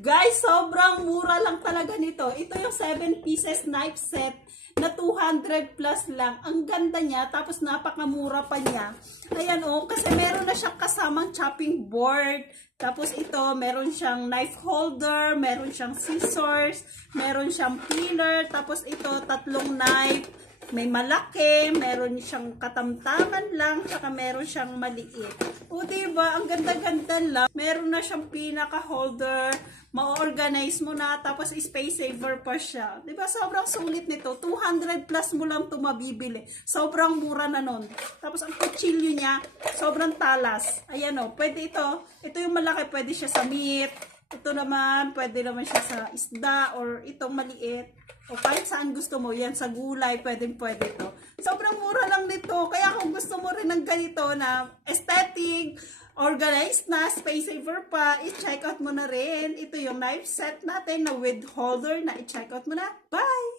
Guys, sobrang mura lang talaga nito. Ito yung 7 pieces knife set na 200 plus lang. Ang ganda niya, tapos napakamura pa niya. Ayan oh, kasi meron na siyang kasamang chopping board. Tapos ito, meron siyang knife holder, meron siyang scissors, meron siyang peeler, tapos ito, 3 knife. May malaki, meron siyang katamtaman lang, saka meron siyang maliit. O diba, ang ganda-ganda lang. Meron na siyang pinaka-holder, ma-organize mo na, tapos space saver pa siya. Diba, sobrang sulit nito. 200 plus mo lang ito mabibili. Sobrang mura na nun. Tapos ang kutsilyo niya, sobrang talas. Ayan o, pwede ito. Ito yung malaki, pwede siya sa meat. Ito naman, pwede naman siya sa isda or itong maliit. O kahit saan gusto mo, yan sa gulay, pwede ito. Sobrang mura lang nito. Kaya kung gusto mo rin ng ganito na aesthetic, organized na, space saver pa, i-check out mo na rin. Ito yung knife set natin na with holder na i-check out mo na. Bye!